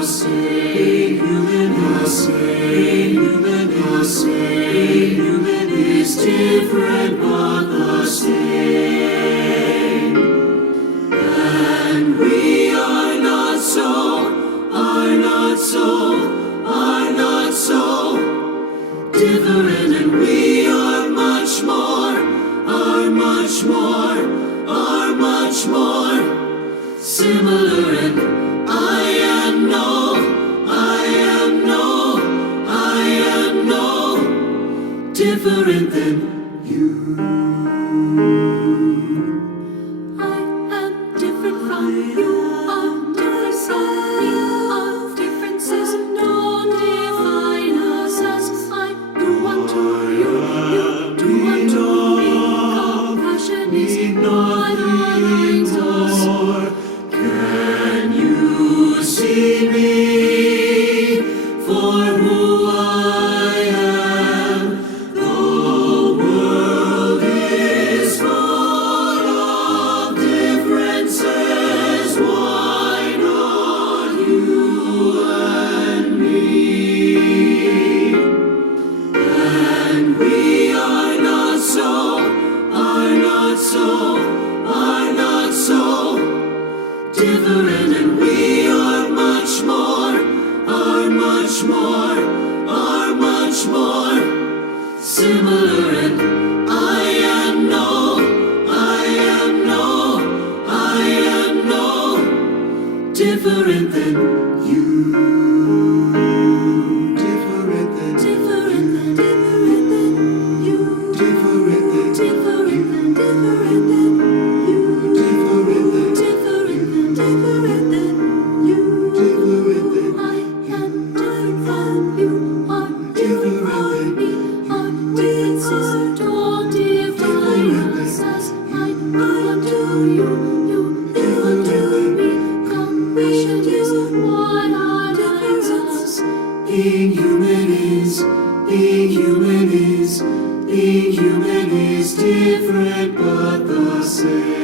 the same. Human is different but the same. And we are not so different, and we are much more similar. And I am no different than you. I am different from you. I'm different from me. Our differences don't define us as I do unto you. You do unto me. Compassion is what aligns us. Can you see me for who I am? The world is full of differences. Why not you and me? And we are not so different, and we are much more similar. And I am no different than you. Different than you. different than Different than you. Different than you. I am different from you. I'm different from me. Our differences don't define us as I do unto you. You do unto me. Compassion is what aligns us. Being human is different but the same.